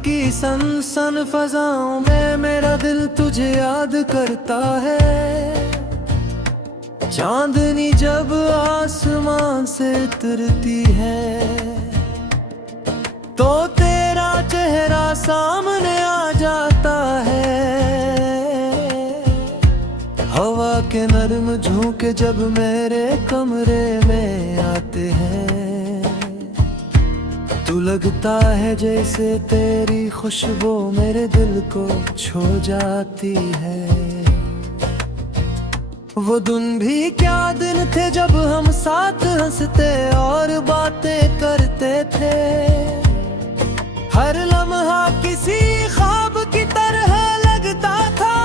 की सनसन फजाओं में मेरा दिल तुझे याद करता है। चांदनी जब आसमान से उतरती है तो तेरा चेहरा सामने आ जाता है। हवा के नरम झोंके जब मेरे कमरे में आते हैं तू लगता है जैसे तेरी खुशबू मेरे दिल को छू जाती है। वो दिन भी क्या दिन थे जब हम साथ हंसते और बातें करते थे। हर लम्हा किसी ख्वाब की तरह लगता था।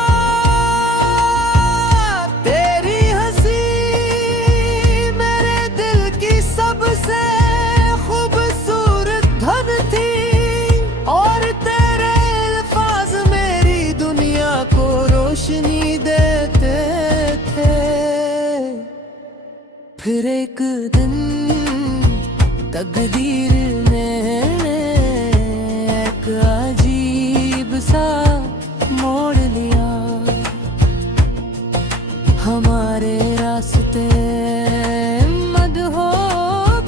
तेरी हंसी मेरे दिल की सबसे खूबसूरत धन थी और तेरे अल्फाज मेरी दुनिया को रोशनी देते थे। फिर एक दिन तकदीर ने एक अजीब सा मोड़ लिया। हमारे रास्ते मद हो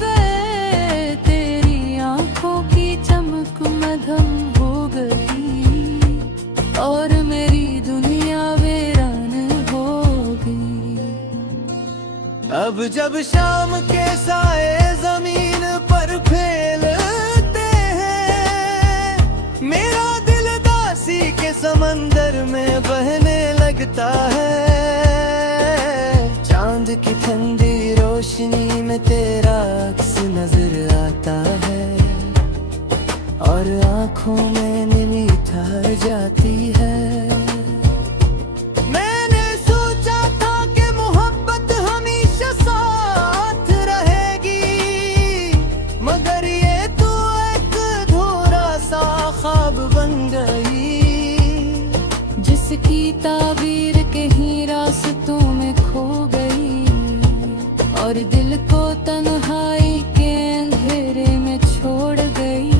गए, तेरी आंखों की चमक मधम हो गई और मेरी दुनिया वीरान हो गई। अब जब शाम के साए जमीन पर फैलते हैं मेरा दिल दासी के समंदर में बहने लगता है। चांद की ठंडी रोशनी में तेरा अक्स नजर आता है और आंखों में नमी ठहर जाती है। मैंने सोचा था कि मोहब्बत हमेशा साथ रहेगी, मगर ये तो एक अधूरा सा ख्वाब बन गई जिसकी ताबीर कहीं रास्तों में खो गई और दिल को तन्हाई के अंधेरे में छोड़ गई।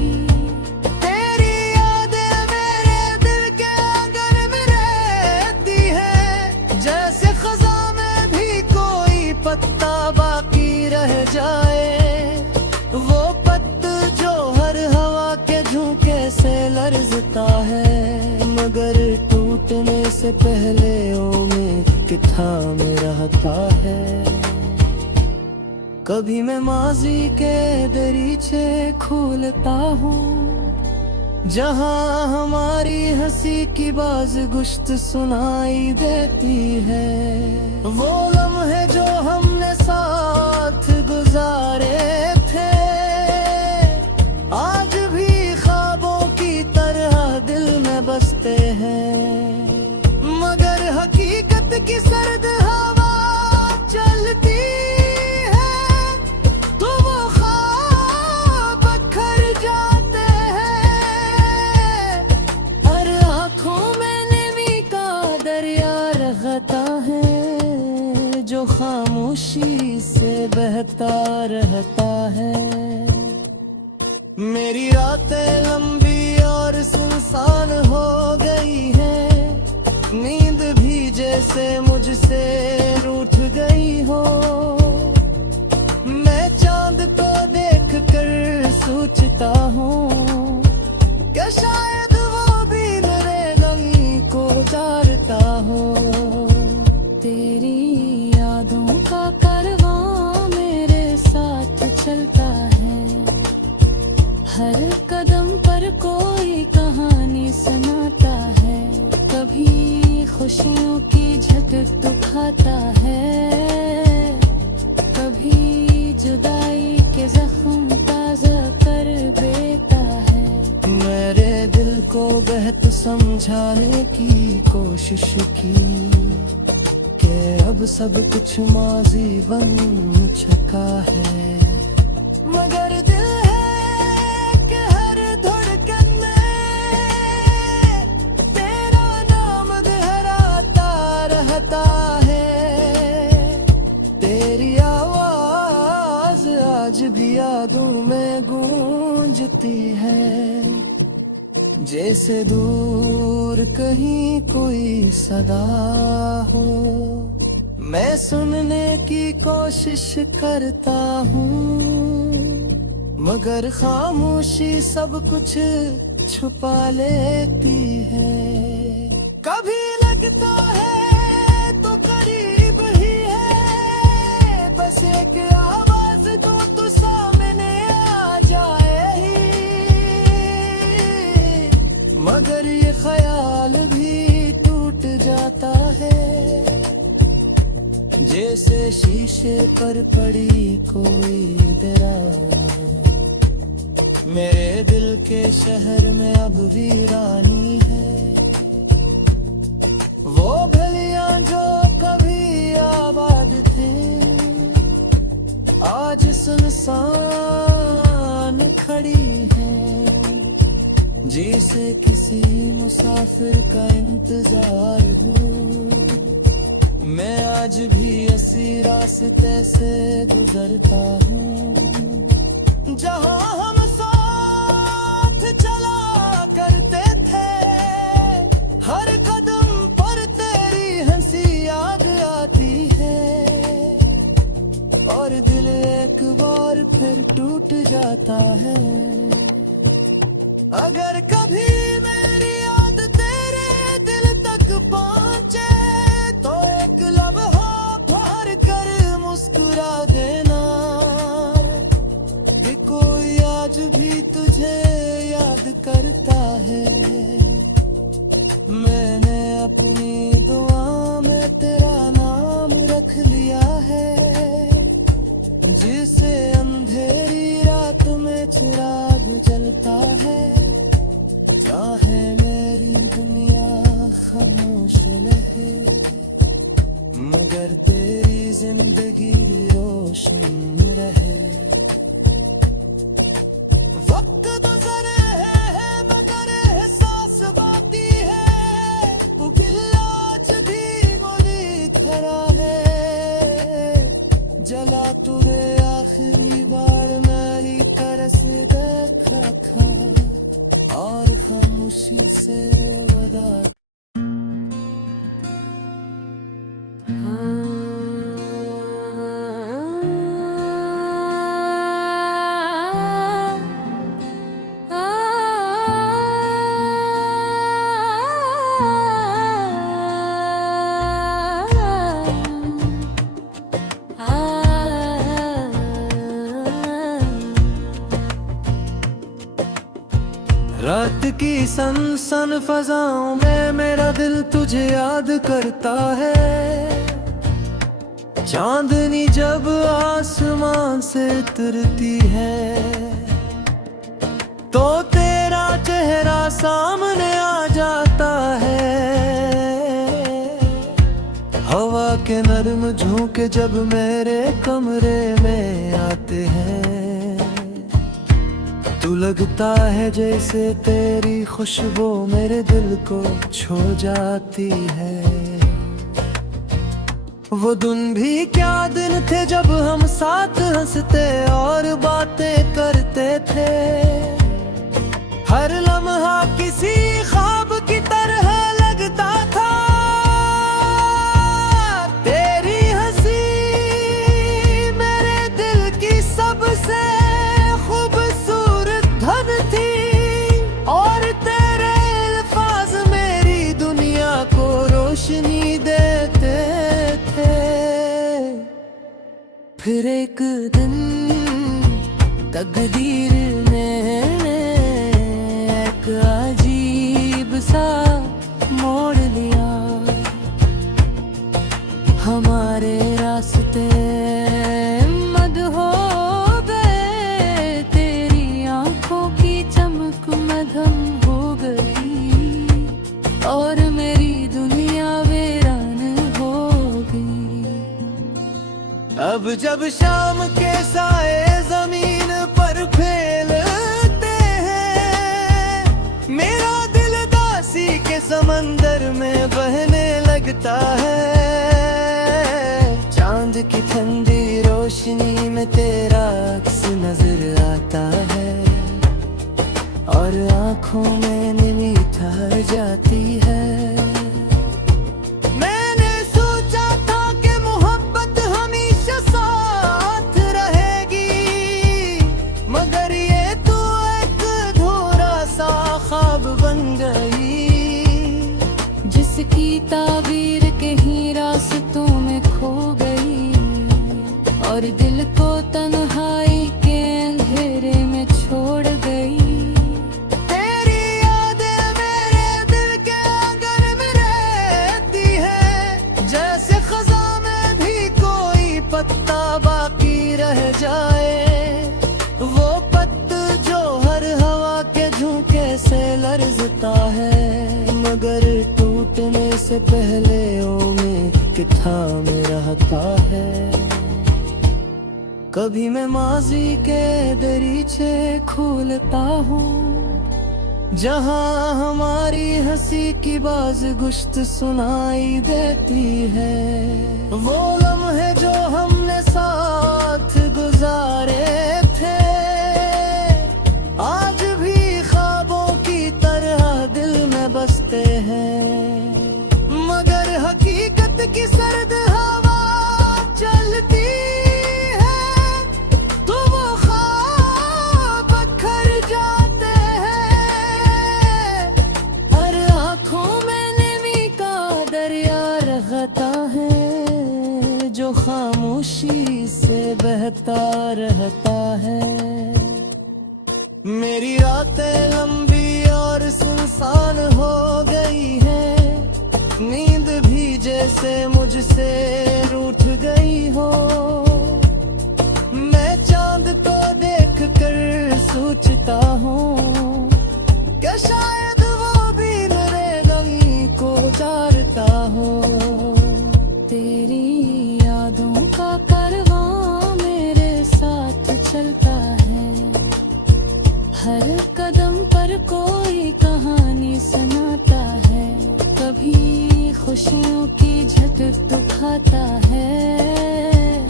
तेरी यादें मेरे दिल के आंगन में रहती है, जैसे खज़ां में भी कोई पत्ता बाकी रह जाए। वो पत्ता जो हर हवा के झोंके से लरजता है मगर टूटने से पहले उम्मीद के थामे रहता है। कभी मैं माजी के दरीचे खोलता हूँ जहाँ हमारी हंसी की बाज़गुश्त सुनाई देती है। वो लम्हे जो हमने साथ गुजारे थे आज भी ख्वाबों की तरह दिल में बसते हैं, मगर हकीकत की सर्द हवा चलती है जो खामोशी से बहता रहता है। मेरी रातें लंबी और सुनसान हो गई है, नींद भी जैसे मुझसे रूठ गई हो। मैं चांद को देख कर सोचता हूँ कि शायद वो भी मेरे गम को जारता हो। तेरी यादों का कारवां मेरे साथ चलता है, हर कदम पर कोई कहानी सुनाता है। कभी खुशियों की झटक दुखाता है, कभी जुदाई के जख्म ताज़ा कर देता है। मेरे दिल को बेहद समझाने की कोशिश की अब सब कुछ माजी बन चुका है, मगर दिल है कि हर धड़कन में तेरा नाम गहराता रहता है। तेरी आवाज आज भी यादों में गूंजती है जैसे दूर कहीं कोई सदा हो, मैं सुनने की कोशिश करता हूँ, मगर खामोशी सब कुछ छुपा लेती है। कभी लगता है तो करीब ही है, बस एक आवाज दो तो सामने आ जाए ही, मगर ये ख्याल भी टूट जाता है, जैसे शीशे पर पड़ी कोई दरार। मेरे दिल के शहर में अब वीरानी है, वो गलियां जो कभी आबाद थे आज सुनसान खड़ी है, जैसे किसी मुसाफिर का इंतजार हो। मैं आज भी इसी रास्ते से गुजरता हूँ, जहाँ हम साथ चला करते थे, हर कदम पर तेरी हंसी याद आती है, और दिल एक बार फिर टूट जाता है। अगर कभी मेरी याद तेरे दिल तक पहुँचे तो एक लम्हा भर कर मुस्कुरा देना, कि कोई आज भी तुझे याद करता है। मैंने अपनी दुआ में तेरा नाम रख लिया है, जिसे अंधेरी रात में चिराग जलता है, चाहे मेरी दुनिया खामोश रहे, मगर तेरी जिंदगी रोशन रहे। वक्त गुजरे है मगर एहसास बाकी है, वो गिला आज भी गोली खड़ा है, जला तुझे आखिरी बार मेरी तरस देख रखा, और खामोशी से वदा। रात की सनसन फजाओं में मेरा दिल तुझे याद करता है, चांदनी जब आसमान से उतरती है तो तेरा चेहरा सामने आ जाता है। हवा के नर्म झोंके जब मेरे कमरे में आते हैं, तू लगता है जैसे तेरी खुशबू मेरे दिल को छू जाती है। वो दिन भी क्या दिन थे जब हम साथ हंसते और बातें करते थे, हर लम्हा किसी ख्वाब की तरह लगता था। तेरी हंसी मेरे दिल की सबसे खूबसूरत धन थी, और तेरे अल्फाज मेरी दुनिया को रोशनी देते थे। फिर एक दिन तकदीर ने एक अजीब सा मोड़ लिया, हमारे रास्ते मद हो गए, तेरी आंखों की चमक मधम हो गई, और मेरी दुनिया वीरान हो गई। अब जब शाम के साए जमीन पर फैलते हैं, मेरा दिल दासी के समंदर में बहने लगता है। चांद की ठंडी रोशनी में तेरा अक्स नजर आता है, और आंखों में जाती है। मैंने सोचा था कि मोहब्बत हमेशा साथ रहेगी, मगर ये तो एक अधूरा सा ख्वाब बन गई, जिसकी ताबीर कहीं रास्तों में खो गई और दिल को तन्हाई के अंधेरे में छोड़ गई। तेरी यादें मेरे दिल के आंगन में रहती है, जैसे खज़ां में भी कोई पत्ता बाकी रह जाए, वो पत्ता जो हर हवा के झोंके से लरजता है, मगर टूटने से पहले उम्मीद थामे रहता है। कभी मैं माजी के दरीचे खोलता हूँ, जहाँ हमारी हंसी की बाज गुश्त सुनाई देती है। वो लम्हे जो हमने साथ गुजारे थे, आज भी ख्वाबों की तरह दिल में बसते हैं, मगर हकीकत की सर्द हवा चलती है, तो वो ख्वाब बिखर जाते हैं। हर आँखों में नमी का दरिया रहता है, जो खामोशी से बहता रहता है। मेरी रातें लंबी और सुनसान हो गई हैं, नींद भी जैसे मुझसे रूठ गई हो। मैं चांद को देख कर सोचता हूँ कि शायद वो भी मेरे गम को जारता हो। तेरी यादों का कारवां मेरे साथ चलता है, हर कदम पर कोई कहानी सुनाता है, कभी खुशियों की झटक दिखाता है,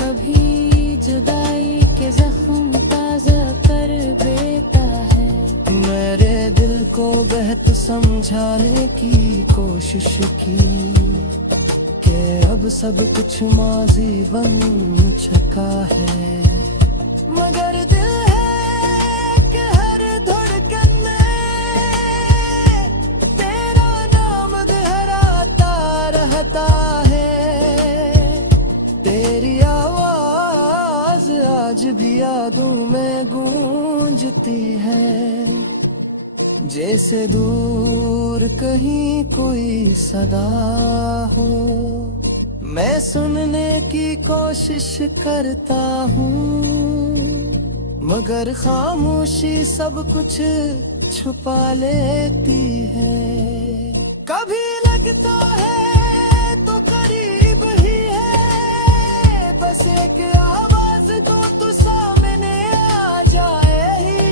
कभी जुदाई के जख्म ताजा कर देता है। मेरे दिल को बेहद समझाने की कोशिश की कि अब सब कुछ माजी बन चुका है, मगर दिल है कि हर धड़कन में तेरा नाम दोहराता रहता है। तेरी आवाज आज भी यादों में गूंजती है, जैसे दूर कहीं कोई सदा हो। मैं सुनने की कोशिश करता हूँ, मगर खामोशी सब कुछ छुपा लेती है। कभी लगता है तो करीब ही है, बस एक आवाज को तो सामने आ जाए ही,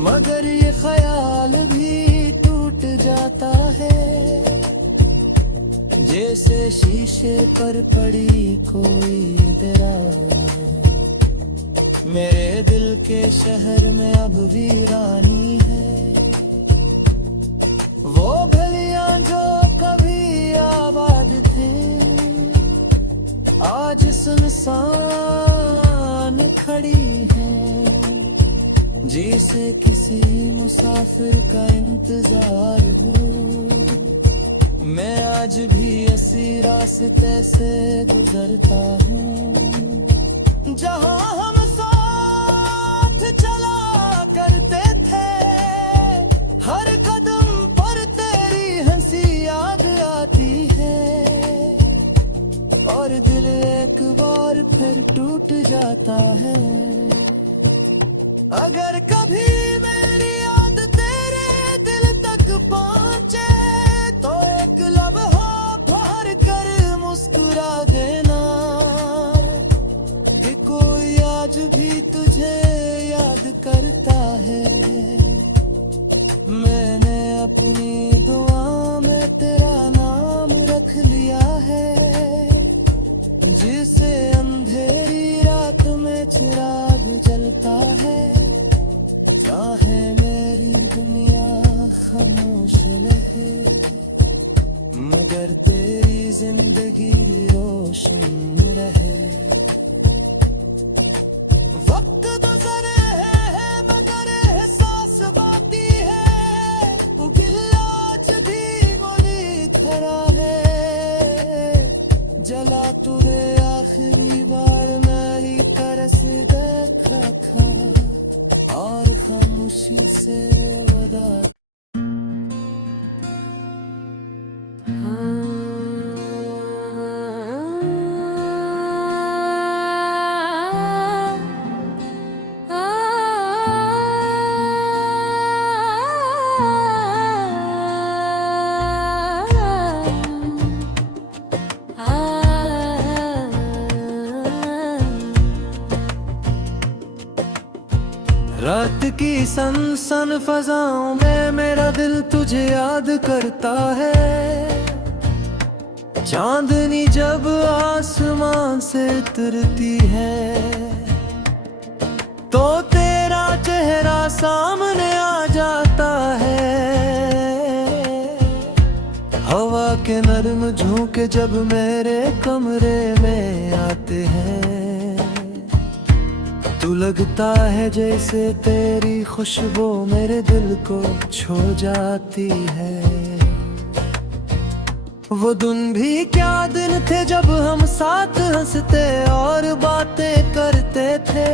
मगर ये ख्याल भी टूट जाता है, जैसे शीशे पर पड़ी कोई दरार। मेरे दिल के शहर में अब वीरानी है, वो गलियां जो कभी आबाद थे आज सुनसान खड़ी है, जैसे किसी मुसाफिर का इंतजार हो। मैं आज भी इसी रास्ते से गुजरता हूँ, जहाँ हम साथ चला करते थे, हर कदम पर तेरी हंसी याद आती है, और दिल एक बार फिर टूट जाता है। अगर कभी मेरी याद तेरे दिल तक पहुँचे, तो एक लम्हा भर कर मुस्कुरा देना कि कोई आज भी तुझे याद करता है। मैंने अपनी दुआ में तेरा नाम रख लिया है, जिसे अंधेरी रात में चिराग जलता है, चाहे मेरी खामोश रहे, मगर तेरी जिंदगी रोशन रहे। वक्त गुजरे है मगर एहसास बाकी है, वो गिला आज भी मोली खड़ा है। जला तुरे आखिरी बार मेरी तरस देखा था, और खामोशी से वदा। रात की सन फजाओं में मेरा दिल तुझे याद करता है। चांदनी जब आसमान से उतरती है, तो तेरा चेहरा सामने आ जाता है। हवा के नर्म झोंके जब मेरे कमरे में आते हैं, तू लगता है जैसे तेरी खुशबू मेरे दिल को छू जाती है। वो दिन भी क्या दिन थे जब हम साथ हंसते और बातें करते थे।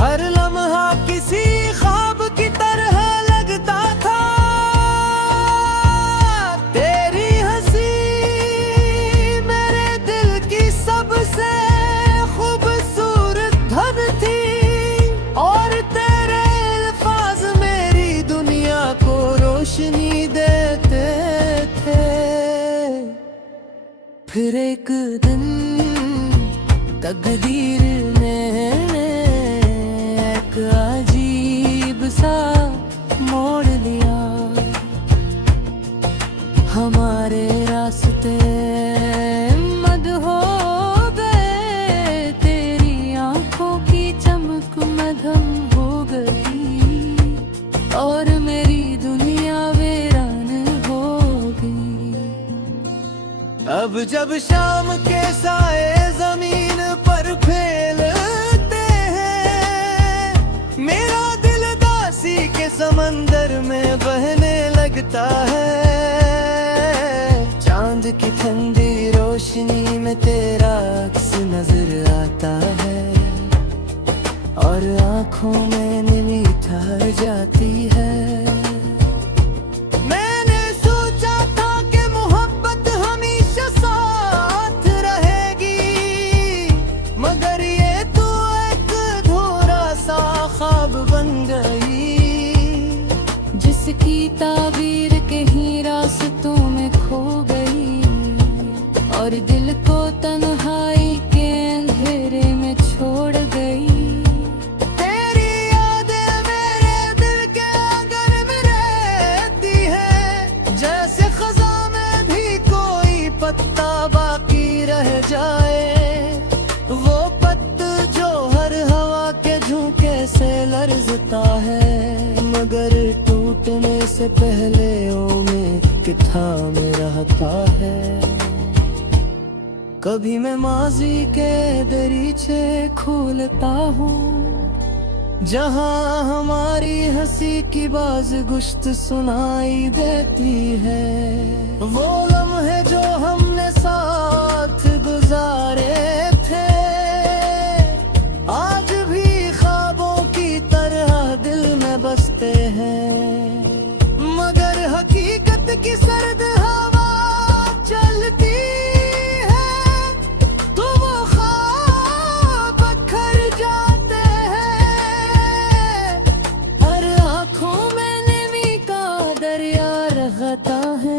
हर लम्हा किसी ख्वाब की तरह लगता था। तेरी हंसी मेरे दिल की सबसे देते थे। फिर एक दिन तकदीर ने एक अजीब सा मोड़ लिया। हमारे रास्ते मद हो गए, तेरी आंखों की चमक मधम हो गई, और मेरी दुनिया वीरान हो गई। अब जब शाम के साए जमीन पर फैलते हैं, मेरा दिल दासी के समंदर में बहने लगता है। चांद की ठंडी रोशनी में तेरा अक्स नजर आता है, और आंखों में नमी ठहर जाती है। मैंने सोचा था कि मोहब्बत हमेशा साथ रहेगी, मगर ये तो एक अधूरा सा ख्वाब बन गई, जिसकी ताबीर कहीं रास्तों में खो गई, और दिल को तन्हाई के अंधेरे में छोड़ गई। बाकी रह जाए वो पत्त जो हर हवा के झोंके से लरजता है, मगर टूटने से पहले ओ में कि थामे रहता है। कभी मैं माजी के दरीचे खोलता हूँ, जहाँ हमारी हंसी की बाज गुश्त सुनाई देती है। वो लम्हे जो हमने साथ गुजारे थे, आज भी ख्वाबों की तरह दिल में बसते हैं, मगर हकीकत की सर्द हवा चलती है, तो वो ख्वाब बिखर जाते हैं। हर आँखों में नमी का दरिया रहता है,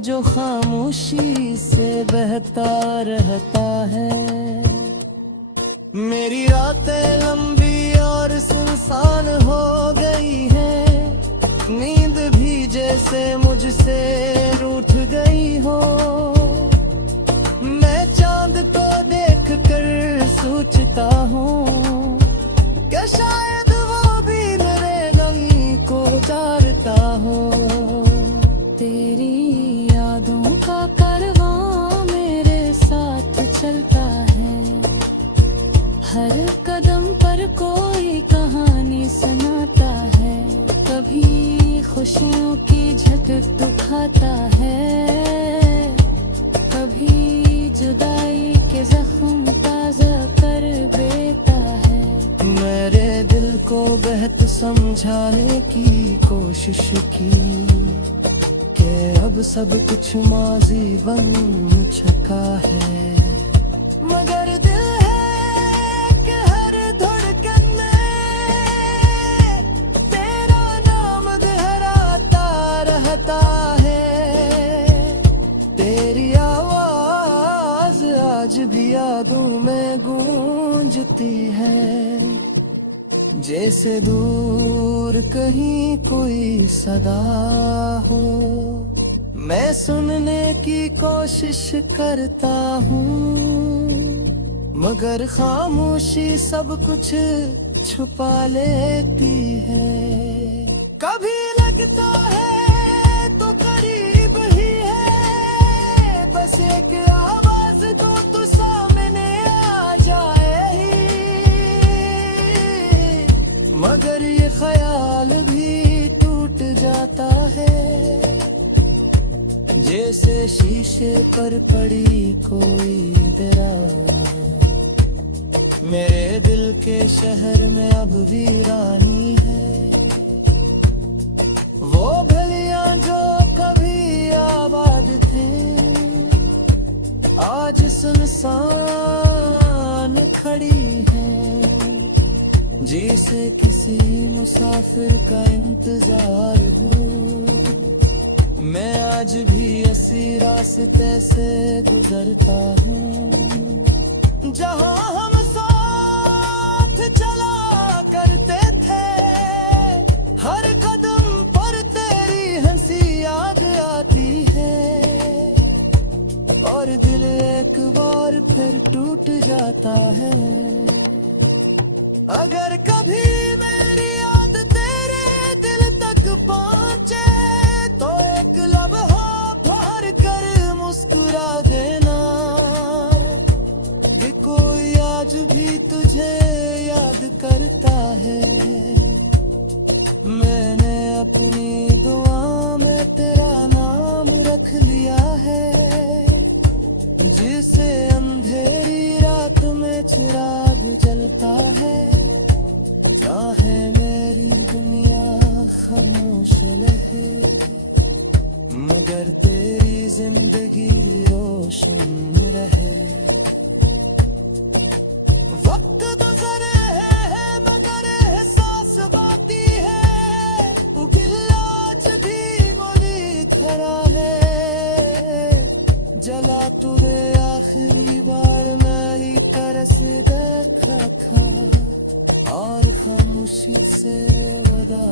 जो खामोशी से बहता रहता है। मेरी रातें लंबी और सुनसान हो गई हैं, नींद भी जैसे मुझसे रूठ गई हो। मैं चांद को देख कर सोचता हूँ कि शायद वो भी मेरे गम को उतारता हो। तेरी यादों का कारवां मेरे साथ चलता है, हर कदम पर कोई कहानी सुनाता है। कभी खुशियों की झटक दिखाता है, कभी जुदाई के जख्म ताज़ा कर देता है। मेरे दिल को बेहतर समझाने की कोशिश की कि अब सब कुछ माजी बन चुका है, मगर दिल है कि हर धड़कन में तेरा नाम दोहराता रहता है। तेरी आवाज आज भी यादों में गूंजती है, जैसे दूर कहीं कोई सदा हो। मैं सुनने की कोशिश करता हूँ, मगर खामोशी सब कुछ छुपा लेती है। कभी लगता है तो करीब ही है, बस एक आवाज दो तो सामने आ जाए ही, मगर ये ख्याल भी टूट जाता है, जैसे शीशे पर पड़ी कोई दरार। मेरे दिल के शहर में अब वीरानी है, वो गलियां जो कभी आबाद थे आज सुनसान खड़ी है, जैसे किसी मुसाफिर का इंतजार हो। मैं आज भी इसी रास्ते से गुजरता हूँ, जहाँ हम साथ चला करते थे। हर कदम पर तेरी हंसी याद आती है, और दिल एक बार फिर टूट जाता है। अगर कभी मेरी याद तेरे दिल तक पहुँचे तो एक लम्हा भर कर मुस्कुरा देना, कि कोई आज भी तुझे याद करता है। मैंने अपनी दुआ में तेरा नाम रख लिया है, जिसे अंधेरी रात में चिराग जलता है। चाहे मेरी दुनिया खामोश रहे, मगर तेरी जिंदगी रोशन रहे। वक्त गुजरे है मगर एहसास बाकी है, वो गिला आज भी मोली खड़ा है। जला तुझे आखिरी बार मेरी तरस देखा था, और खामोशी से वदा।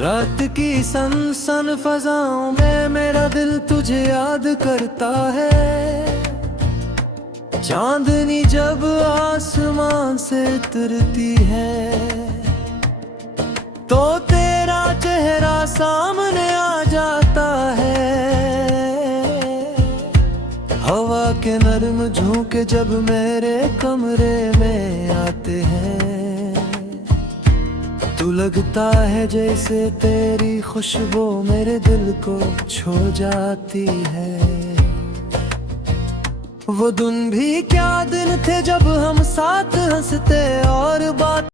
रात की सनसन फजाओं में मेरा दिल तुझे याद करता है। चांदनी जब आसमान से उतरती है तो तेरा चेहरा सामने आ जाता है। हवा के नर्म झोंके जब मेरे कमरे में आते हैं तू लगता है जैसे तेरी खुशबू मेरे दिल को छू जाती है। वो दिन भी क्या दिन थे जब हम साथ हंसते और बात